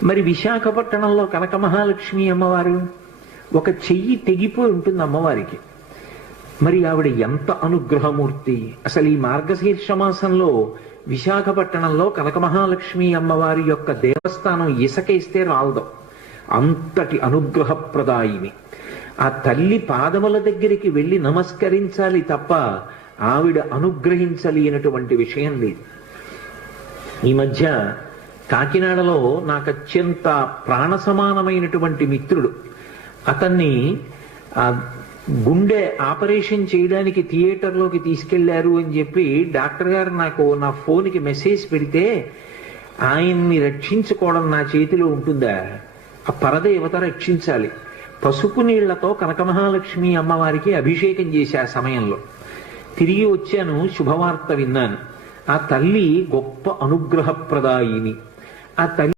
మరి విశాఖపట్నంలో కనక మహాలక్ష్మి అమ్మవారు ఒక చెయ్యి తెగిపోయి ఉంటుంది అమ్మవారికి. మరి ఆవిడ ఎంత అనుగ్రహమూర్తి! అసలు ఈ మార్గశీర్ష మాసంలో విశాఖపట్నంలో కనక మహాలక్ష్మి అమ్మవారి యొక్క దేవస్థానం ఇసకేస్తే రాలదు, అంతటి అనుగ్రహప్రదాయిని. ఆ తల్లి పాదముల దగ్గరికి వెళ్ళి నమస్కరించాలి తప్ప ఆవిడ అనుగ్రహించలేనటువంటి విషయం లేదు. ఈ మధ్య కాకినాడలో నాకు అత్యంత ప్రాణ సమానమైనటువంటి మిత్రుడు, అతన్ని గుండె ఆపరేషన్ చేయడానికి థియేటర్లోకి తీసుకెళ్లారు అని చెప్పి డాక్టర్ గారు నాకు నా ఫోన్కి మెసేజ్ పెడితే, ఆయన్ని రక్షించుకోవడం నా చేతిలో ఉంటుందా? ఆ పరదేవత రక్షించాలి. పసుపు నీళ్లతో కనక మహాలక్ష్మి అమ్మవారికి అభిషేకం చేశా సమయంలో. తిరిగి వచ్చాను, శుభవార్త విన్నాను. ఆ తల్లి గొప్ప అనుగ్రహప్రదాయిని. ఆ తల్లి